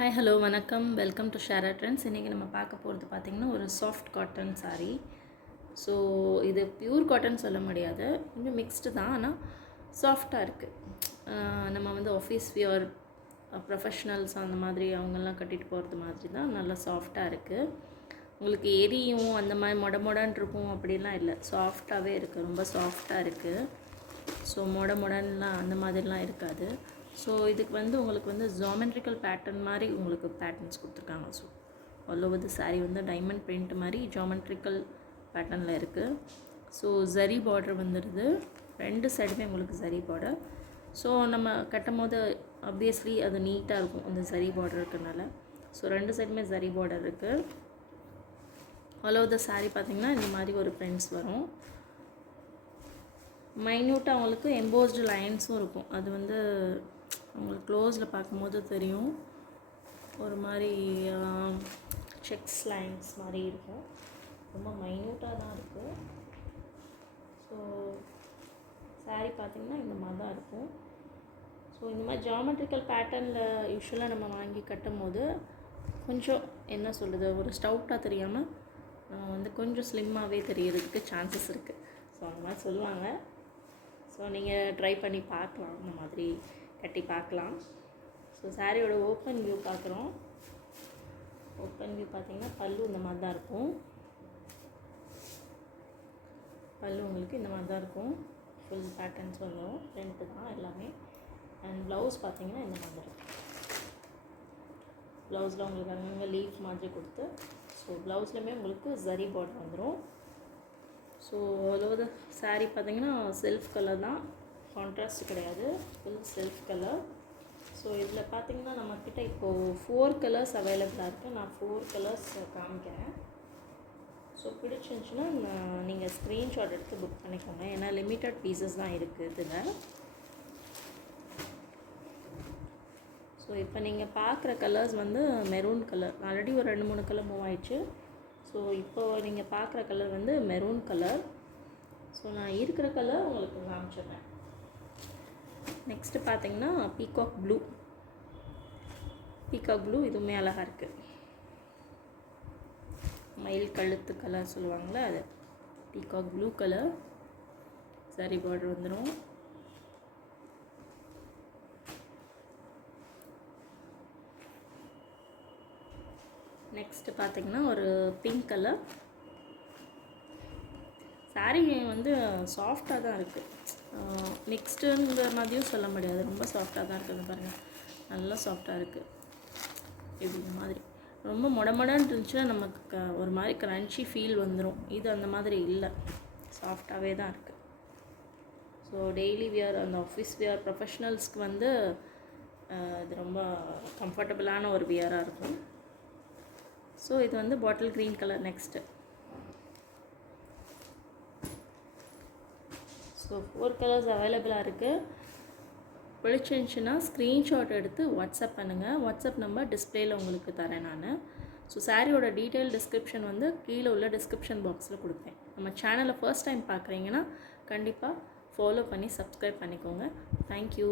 Hi hello வணக்கம் welcome to ஷேரா trends. இன்றைக்கி நம்ம பார்க்க போகிறது பார்த்திங்கன்னா ஒரு சாஃப்ட் காட்டன் saree. ஸோ இது பியூர் காட்டன் சொல்ல முடியாது, கொஞ்சம் மிக்ஸ்டு தான், ஆனால் சாஃப்டாக இருக்குது. நம்ம வந்து ஆஃபீஸ் வியர் ப்ரொஃபஷ்னல்ஸ் அந்த மாதிரி அவங்கெல்லாம் கட்டிட்டு போகிறது மாதிரி தான், நல்லா சாஃப்டாக இருக்குது. உங்களுக்கு எரியும் அந்த மாதிரி மொடன்னு இருக்கும் அப்படிலாம் இல்லை, சாஃப்டாகவே இருக்குது, ரொம்ப சாஃப்டாக இருக்குது. ஸோ மொடன்லாம் அந்த மாதிரிலாம் இருக்காது. ஸோ இதுக்கு வந்து உங்களுக்கு வந்து ஜாமெட்ரிக்கல் பேட்டர்ன் மாதிரி உங்களுக்கு பேட்டர்ன்ஸ் கொடுத்துருக்காங்க. So all over the sari வந்து டைமண்ட் பிரிண்ட் மாதிரி ஜாமெட்ரிக்கல் பேட்டர்னில் இருக்குது. ஸோ ஜரி பார்டர் வந்துடுது, ரெண்டு சைடுமே உங்களுக்கு ஜரி பார்டர். ஸோ நம்ம கட்டும் போது ஆப்வியஸ்லி அது நீட்டாக இருக்கும் அந்த ஜரி பார்டர் இருக்கிறதுனால. ஸோ ரெண்டு சைடுமே ஜரி பார்டர் இருக்குது. ஆல் ஓவர் தி சாரீ பார்த்திங்கன்னா இந்த மாதிரி ஒரு பிரிண்ட்ஸ் வரும். மைன்யூட்டாக அவங்களுக்கு எம்போஸ்டு லைன்ஸும் இருக்கும். அது வந்து உங்களுக்கு க்ளோஸில் பார்க்கும்போது தெரியும், ஒரு மாதிரி செக்ஸ் லைன்ஸ் மாதிரி இருக்கும். ரொம்ப மைன்யூட்டாக தான் இருக்குது. ஸோ சாரீ பார்த்திங்கன்னா இந்த மாதிரி தான் இருக்கும். ஸோ இந்த மாதிரி ஜாமெட்ரிக்கல் பேட்டர்னில் யூஸ்வலாக நம்ம வாங்கி கட்டும் போது கொஞ்சம் என்ன சொல்கிறது, ஒரு ஸ்டவுட்டாக தெரியாமல் வந்து கொஞ்சம் ஸ்லிம்மாகவே தெரியறதுக்கு சான்சஸ் இருக்குது. ஸோ அந்த மாதிரி சொல்லுவாங்க. ஸோ நீங்கள் ட்ரை பண்ணி பார்க்கலாம், இந்த மாதிரி கட்டி பார்க்கலாம். ஸோ சாரியோட ஓப்பன் வியூ பார்க்குறோம். ஓப்பன் வியூ பார்த்திங்கன்னா பல்லு இந்த மாதிரி தான் இருக்கும். பல்லு உங்களுக்கு இந்த மாதிரி தான் இருக்கும். ஃபுல் பேட்டர்ன்ஸ் வந்துடும், பிரிண்ட்டு தான் எல்லாமே. அண்ட் ப்ளவுஸ் பார்த்திங்கன்னா இந்த மாதிரி இருக்கும். ப்ளவுஸில் உங்களுக்கு அங்கங்கே லீஃப் மாதிரி கொடுத்து, ஸோ ப்ளவுஸ்லையுமே உங்களுக்கு ஜரி பார்டர் வந்துடும். So all over the sari பார்த்திங்கன்னா செல்ஃப் கலர் தான், கான்ட்ராஸ்ட் கிடையாது, ஃபுல் செல்ஃப் கலர். ஸோ இதில் பார்த்திங்கன்னா நம்மக்கிட்ட இப்போது 4 கலர்ஸ் அவைலபிளாக இருக்குது. நான் 4 கலர்ஸ் காமிக்கிறேன். ஸோ பிடிச்சிருந்துச்சுன்னா நீங்கள் ஸ்க்ரீன்ஷாட் எடுத்து புக் பண்ணிக்கோங்க, ஏன்னா லிமிட்டட் பீசஸ் தான் இருக்குது இதில். ஸோ இப்போ நீங்கள் பார்க்குற கலர்ஸ் வந்து மெரூன் கலர், ஆல்ரெடி ஒரு 2-3 கலர் மூவ் ஆயிடுச்சு. ஸோ இப்போது நீங்கள் பார்க்குற கலர் வந்து மெரூன் கலர். ஸோ நான் இருக்கிற கலர் உங்களுக்கு காமிச்சிடுறேன். நெக்ஸ்ட்டு பார்த்தீங்கன்னா பீகாக் ப்ளூ. பீகாக் ப்ளூ இதுவுமே அழகாக இருக்குது. மயில் கழுத்து கலர் சொல்லுவாங்களே அது. பீகாக் ப்ளூ கலர், சரி பார்டர் வந்துடும். நெக்ஸ்ட்டு பார்த்திங்கன்னா ஒரு பிங்க் கலர். சாரீ வந்து சாஃப்டாக தான் இருக்குது, மிக்ஸ்டுங்கிற மாதிரியும் சொல்ல முடியாது, ரொம்ப சாஃப்டாக தான் இருக்குது. பாருங்கள், நல்லா சாஃப்டாக இருக்குது. இப்படி மாதிரி ரொம்ப மொடன்னு இருந்துச்சுன்னா நமக்கு ஒரு மாதிரி க்ரன்ச்சி ஃபீல் வந்துடும். இது அந்த மாதிரி இல்லை, சாஃப்டாகவே தான் இருக்குது. ஸோ டெய்லி வியர், அந்த ஆஃபீஸ் வியர் ப்ரொஃபஷ்னல்ஸ்க்கு வந்து இது ரொம்ப கம்ஃபர்டபுளான ஒரு வியராக இருக்கும். ஸோ இது வந்து bottle green colour. Next so 4 colours அவைலபிளாக இருக்குது. பிடிச்சிருந்துச்சுன்னா ஸ்க்ரீன்ஷாட் எடுத்து வாட்ஸ்அப் பண்ணுங்கள். வாட்ஸ்அப் நம்பர் டிஸ்பிளேயில் உங்களுக்கு தரேன் நான். ஸோ சாரியோட டீட்டெயில் டிஸ்கிரிப்ஷன் வந்து கீழே உள்ள டிஸ்கிரிப்ஷன் பாக்ஸில் கொடுப்பேன். நம்ம சேனலை ஃபர்ஸ்ட் டைம் பார்க்குறீங்கன்னா கண்டிப்பாக ஃபாலோ பண்ணி சப்ஸ்கிரைப் பண்ணிக்கோங்க. தேங்க்யூ.